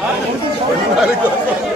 얼마나 걸어?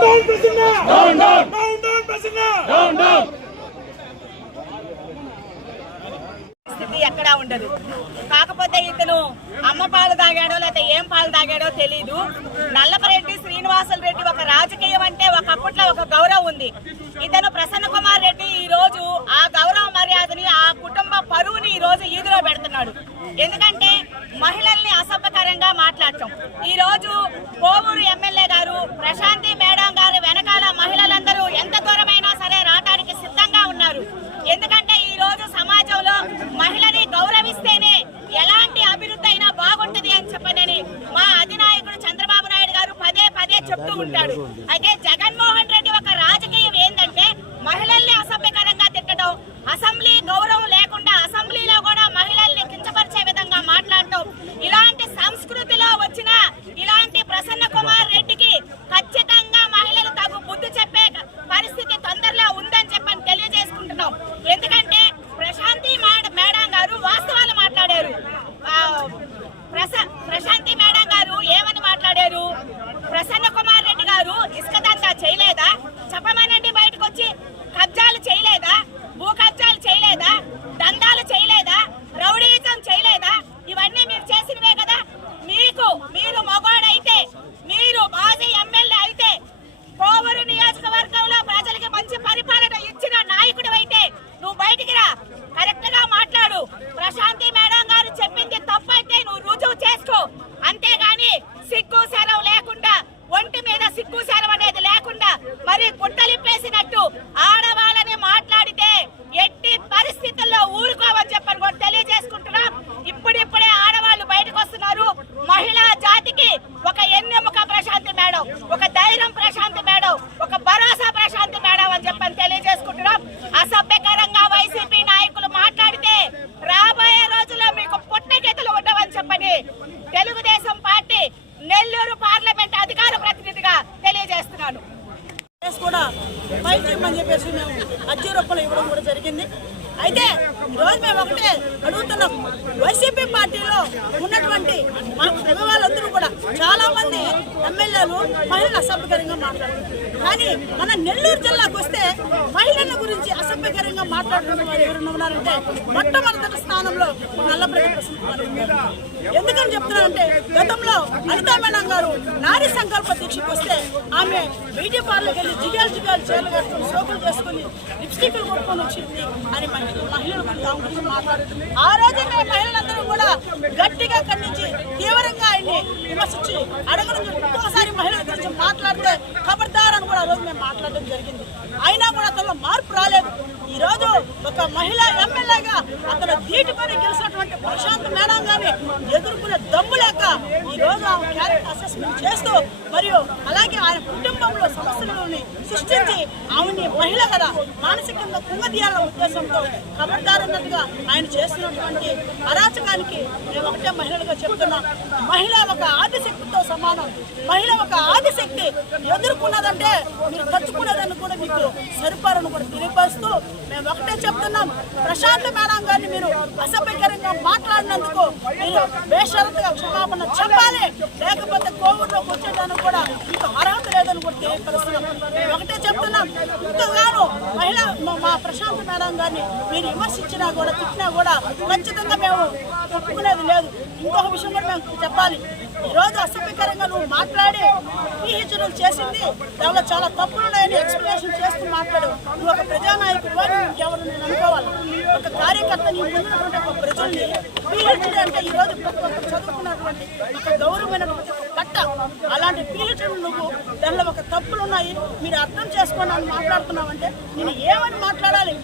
Down, Prasanna! Down, down! Down, down, Prasanna! Down, down! స్థితి ఎక్కడా ఉండదు కాకపోతే ఇతను అమ్మ పాలు తాగాడో లేకపోతే ఏం పాలు తాగాడో తెలీదు నల్లపరెడ్డి శ్రీనివాసులు రెడ్డి ఒక రాజకీయం అంటే ఒకప్పట్లో ఒక గౌరవం ఉంది ఇతను ప్రసన్న కుమార్ రెడ్డి ఈ రోజు ఆ గౌరవ మర్యాదని ఆ కుటుంబ పరువుని ఈ రోజు ఈదులో పెడుతున్నాడు ఎందుకంటే మహిళల్ని అసభ్యకరంగా మాట్లాడటం ఈ రోజు కోవూరు ఎమ్మెల్యే గారు ప్రశాంతి మేడం గారు వెనకాల మహిళలందరూ ఎంత దూరమైనా సరే రావడానికి సిద్ధంగా ఉన్నారు ఎందుకంటే ఈ రోజు సమాజంలో మహిళని గౌరవిస్తేనే ఎలాంటి అభివృద్ధి అయినా బాగుంటది అని చెప్పనని మా అధినాయకుడు చంద్రబాబు నాయుడు గారు పదే పదే చెప్తూ ఉంటాడు. అయితే జగన్మోహన్ రెడ్డి ఒక రాజకీయం ఏంటంటే మహిళల్ని అసభ్యకరంగా తిట్టడం అసెంబ్లీ గౌరవం లేకుండా అసెంబ్లీలో కూడా మహిళల్ని కించపరిచే విధంగా మాట్లాడటం ఇలాంటి సంస్కృతిలో వచ్చిన ఇలాంటి ప్రసన్న కుమార్ రెడ్డికి ఖచ్చితంగా మహిళలు తగు బుద్ధి చెప్పే పరిస్థితి తొందరలో ఉందని చెప్పని తెలియజేసుకుంటున్నాం ఎందుకంటే ప్రశాంతి మేడ- మేడం గారు వాస్తవాలు మాట్లాడారు ఆ, ప్రశా- ప్రశాంతి మేడం గారు ఏమని మాట్లాడారు ప్రసన్న కుమార్ రెడ్డి గారు ఇసుక దందా చేయలేదా? చెప్పమని బయటకు వచ్చి కబ్జాలు చేయలేదా భూ కబ్జాలు చేయలేదా దందాలు చేయలేదా రౌడీజం చేయలేదా ఇవన్నీ మీరు చేసినవే కదా మీకు మీరు మగవాడైతే మీరు మాజీ ఎమ్మెల్యే అయితే కోవూరు నియోజకవర్గంలో ప్రజలకి మంచి పరిపాలన ఇచ్చిన నాయకుడు అయితే నువ్వు బయటికి రా కరెక్ట్గా మాట్లాడు ప్రశాంతి మేడం గారు చెప్పింది తప్పైతే నువ్వు రుజువు చేసుకో అంతేగాని సిగ్గు సెరవు లేకుండా ఒంటి మీద సిగ్గు సెరవు అనేది లేకుండా మరి గుట్టలిప్పేసినట్టు ఆడవాళ్ళని మాట్లాడితే ఎట్టి పరిస్థితుల్లో ఊరుకోవని చెప్పని కూడా తెలియజేసుకుంటున్నాం ఇప్పుడిప్పుడే ఆడవాళ్ళు బయటకు వస్తున్నారు మహిళా జాతికి ఒక ఎన్నెముక ప్రశాంతి మేడం ఒక ధైర్యం ప్రశాంతి మేడం ఒక భరోసా ప్రశాంతి మేడం అని చెప్పని తెలియజేసుకుంటున్నాం అసభ్యకరంగా వైసీపీ నాయకులు మాట్లాడితే రాబోయే రోజుల్లో మీకు పుట్టగతులు ఉండవని చెప్పని తెలుగుదేశం పార్టీ నెల్లూరు పార్లమెంట్ అధికార ప్రతినిధిగా తెలియజేస్తున్నాను కేసు కూడా ఫైల్ చేయమని చెప్పేసి మేము అర్జీ ఇవ్వడం కూడా జరిగింది. అయితే ఈరోజు మేము ఒకటే అడుగుతున్నాం. వైసీపీ పార్టీలో ఉన్నటువంటి మా వాళ్ళందరూ కూడా చాలామంది ఎమ్మెల్యేలు మహిళలు అసభ్యకరంగా మాట్లాడుతున్నారు. కానీ మన నెల్లూరు జిల్లాకు వస్తే మహిళల గురించి అసభ్యకరంగా మాట్లాడుతున్న వారు ఎవరు ఉన్నారంటే మొట్టమొదటి స్థానంలో నల్లప్రగతి ప్రసన్న ఎందుకని చెప్తున్నానంటే గతంలో అనితా మేడం గారు నారీ సంకల్ప దీక్షకు వస్తే ఆమె బ్యూటీ పార్లర్కి వెళ్ళి జిగాలు జిగాలు చీరలు కట్టుకుని సోకులు చేసుకుని లిప్స్టిక్లు కొట్టుకొని వచ్చింది అని మహిళలు మన దాని గురించి మాట్లాడుతుంది ఆ రోజు మేము మహిళలందరూ కూడా గట్టిగా ఖండించి తీవ్రంగా ఆయన్ని విమర్శించి అడగడం ఇంకోసారి మహిళల గురించి మాట్లాడితే ఖబర్దార్ ఆ రోజు మేము మాట్లాడడం జరిగింది. అయినా కూడా అతను మార్పు రాలేదు. ఈ రోజు ఒక మహిళా ఎమ్మెల్యేగా అతను ధీటుకొని గెలిచినటువంటి ప్రశాంత్ మేడం గారిని ఎదుర్కొనే దమ్ము లేక ఈ రోజు ఆమె క్యారెక్టర్ అసెస్మెంట్ చేస్తూ మరియు అలాగే ఆయన కుటుంబంలో సమస్యలని సృష్టించి ఆమెని మహిళ కదా మానసికంగా కుంగదీయాలన్న ఉద్దేశంతో ఖబర్దారన్నట్టుగా ఆయన చేస్తున్నటువంటి అరాచకానికి మేము ఒకటే మహిళలుగా చెప్తున్నాం. మహిళ ఒక ఆదిశక్తితో సమానం. మహిళ ఒక ఆదిశక్తి ఎదుర్కొన్నదంటే మీరు తచ్చుకునేదని కూడా మీకు సరిపారని కూడా తెలియపరుస్తూ మేము ఒకటే చెప్తున్నాం. ప్రశాంత్ మేడం గారిని మీరు అసభ్యకరంగా మాట్లాడినందుకు మీరు బేషరతుగా క్షమాపణ చెప్పాలి. లేకపోతే కోవిడ్లోకి వచ్చేదానికి కూడా మీకు అర్హత లేదని కూడా తెలియపరుస్తున్నాం మేము ఒకటే చెప్తున్నాం ఇంతగానో మహిళ మా- మా కానీ మీరు విమర్శించినా కూడా తిట్టినా కూడా ఖచ్చితంగా మేము ఒప్పుకునేది లేదు. ఇంకొక విషయం కూడా మేము చెప్పాలి. ఈ రోజు అసభ్యకరంగా నువ్వు మాట్లాడి పీహెచ్డీలు చేసింది. దానిలో చాలా తప్పులు ఉన్నాయని ఎక్స్ప్లెనేషన్ చేస్తూ మాట్లాడు నువ్వు ఒక ప్రజానాయకుడు ఇంకెవరు నేను అనుకోవాలి. ఒక కార్యకర్తని పొందినటువంటి ఒక ప్రజల్ని పిహెచ్డి అంటే ఈ రోజు ప్రతి ఒక్క చదువుకున్నటువంటి ఒక గౌరవమైనటువంటి అలాంటి పిహెచ్డి నువ్వు. దానిలో ఒక తప్పులు ఉన్నాయి. మీరు అర్థం చేసుకోండి అని మాట్లాడుతున్నావంటే నేను ఏమని మాట్లాడాలి?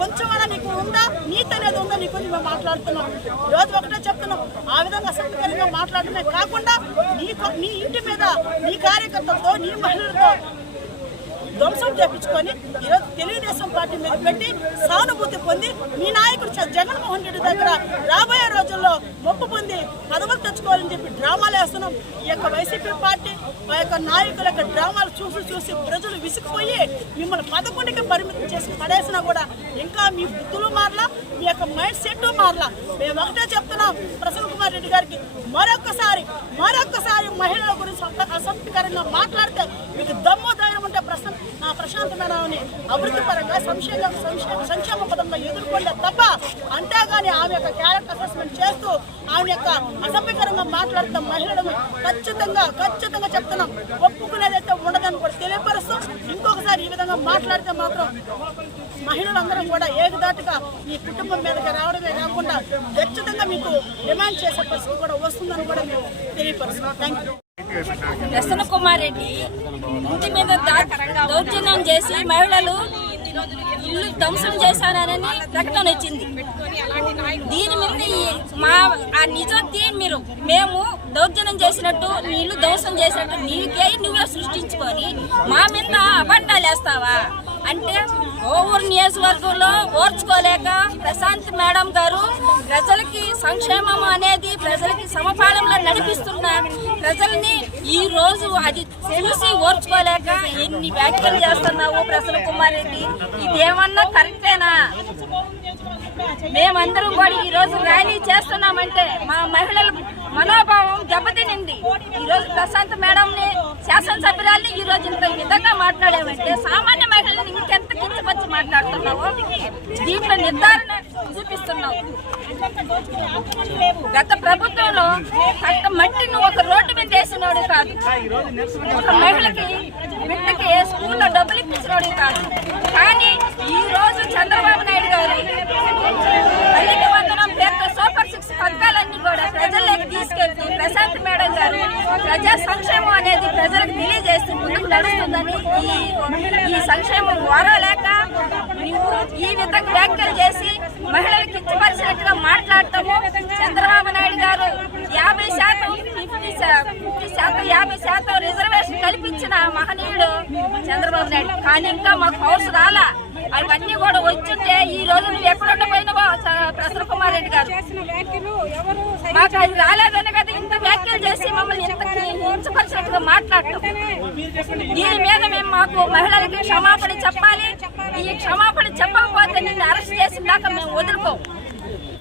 కొంచెమైనా నీకు ఉందా? నీతి అనేది ఉందా? నీకు మేము మాట్లాడుతున్నాం రోజు ఒకటే చెప్తున్నాం ఆ విధంగా అసభ్యకరంగా మాట్లాడటమే కాకుండా నీ నీ ఇంటి మీద నీ కార్యకర్తలతో నీ మహిళలతో ధ్వంసం చేపించుకొని ఈరోజు తెలుగుదేశం పార్టీ మీద పెట్టి సానుభూతి పొంది మీ నాయకుడు జగన్మోహన్ రెడ్డి దగ్గర రాబోయే రోజుల్లో మొప్పు పొంది పదవులు తెచ్చుకోవాలని చెప్పి డ్రామాలు వేస్తున్నాం. ఈ యొక్క వైసీపీ పార్టీ ఆ యొక్క నాయకుల యొక్క డ్రామాలు చూసి చూసి ప్రజలు విసిగిపోయి మిమ్మల్ని పదకొండుకి పరిమితం చేసి పడేసినా కూడా ఇంకా మీ బుద్ధులు మారలా మీ యొక్క మైండ్ సెట్ మారలా. మేము ఒకటే చెప్తున్నాం ప్రసన్న కుమార్ రెడ్డి గారికి మరొకసారి మరొకసారి మహిళల గురించి అంత అసభ్యకరంగా మాట్లాడితే మీకు దమ్ము ధైర్యం ఉంటే ప్రశ్న ఆ ప్రశాంత్ మేడాన్ని అభివృద్ధి పరంగా సంక్షేమ సంక్షేమ సంక్షేమ పదంలో ఎదుర్కొంటే తప్ప అంతేగాని ఆమె యొక్క క్యారెక్టర్ అసెస్మెంట్ చేస్తూ ఆమె యొక్క అసభ్యకరంగా మాట్లాడుతున్న మహిళలను ఖచ్చితంగా ఖచ్చితంగా చెప్తున్నాం. ఒప్పుకునేదైతే ఉండదని కూడా తెలియపరుస్తూ విధంగా మాట్లాడితే మాత్రం మహిళలందరం కూడా ఏకదాటిగా ఈ కుటుంబం మీదకి రావడమే కాకుండా ఖచ్చితంగా మీకు డిమాండ్ చేసే పరిస్థితి కూడా వస్తుందని కూడా మేము తెలియపరుస్తున్నాం. థ్యాంక్ యూ ప్రసన్న కుమార్ రెడ్డి ఇంటి మీద దౌర్జన్యం చేసి మహిళలు ఇల్లు ధ్వంసం చేశారని ప్రకటన వచ్చింది. దీని మీద మా ఆ నిజాన్ని మీరు మేము దౌర్జన్యం చేసినట్టు నీళ్ళు ధ్వంసం చేసినట్టు నీకే నువ్వే సృష్టించుకొని మా మీద అబండాలు వేస్తావా అంటే ఓవూరు నియోజకవర్గంలో ఓర్చుకోలేక ప్రశాంత్ మేడం గారు ప్రజలకి సంక్షేమం అనేది ప్రజలకి సమపాలనలో నడిపిస్తున్న ప్రజల్ని ఈ రోజు అది చూసి ఓర్చుకోలేక ఎన్ని వ్యాఖ్యలు చేస్తున్నావు ప్రసల కుమార్ రెడ్డి ఇదేమన్నా కరెక్టేనా? మేమందరం కూడా ఈ రోజు ర్యాలీ చేస్తున్నామంటే మా మహిళల మనోభావం దెబ్బతినింది. ఈ రోజు ప్రశాంత్ మేడంని శాసనసభ్యురాల్ని ఈ రోజు ఇంత విధంగా మాట్లాడామంటే సామాన్య ఎంత కించపచ్చి మాట్లాడుతున్నావో? దీంట్లో నిర్ధారణ చూపిస్తున్నావు. గత ప్రభుత్వంలో అంత మట్టిని ఒక రోడ్డు మీద వేసినోడు కాదు. ఒక మహిళకి బిడ్డకి స్కూల్లో డబ్బులు ఇప్పించినోడు కాదు. కానీ ఈ రోజు చంద్రబాబు నాయుడు గారు తల్లికి వందనం పేరుతో సూపర్ సిక్స్ పథకాలన్నీ కూడా ప్రజల్లోకి తీసుకెళ్తూ ప్రశాంత్ మేడం గారు ప్రజా సంక్షేమం అనేది చేస్తూ ముందుకు నడుస్తుందని ఈ ఈ సంక్షేమం ఓరలేక నువ్వు ఈ విధంగా వ్యాఖ్యలు చేసి మహిళలకు కించపరిచినట్టుగా మాట్లాడతాము. చంద్రబాబు నాయుడు గారు యాభై శాతం ఫిఫ్టీ ఫిఫ్టీ శాతం యాభై శాతం రిజర్వేషన్ కల్పించిన మహనీయుడు చంద్రబాబు నాయుడు. కానీ ఇంకా మాకు హౌస్ రాలా. అవన్నీ కూడా వచ్చింటే ఈ రోజు నువ్వు ఎక్కడ ఉండపోయినావో ప్రసన్న కుమార్ రెడ్డి గారు. మాకు అది రాలేదని కదా ఇంత వ్యాఖ్యలు చేసి మమ్మల్ని ఇంత హింసపరిచినట్టుగా మాట్లాడటం. దీని మీద మేము మాకు మహిళలకి క్షమాపణ చెప్పాలి. ఈ క్షమాపణ చెప్పకపోతే నిన్ను అరెస్ట్ చేసిన దాకా మేము వదులుకోం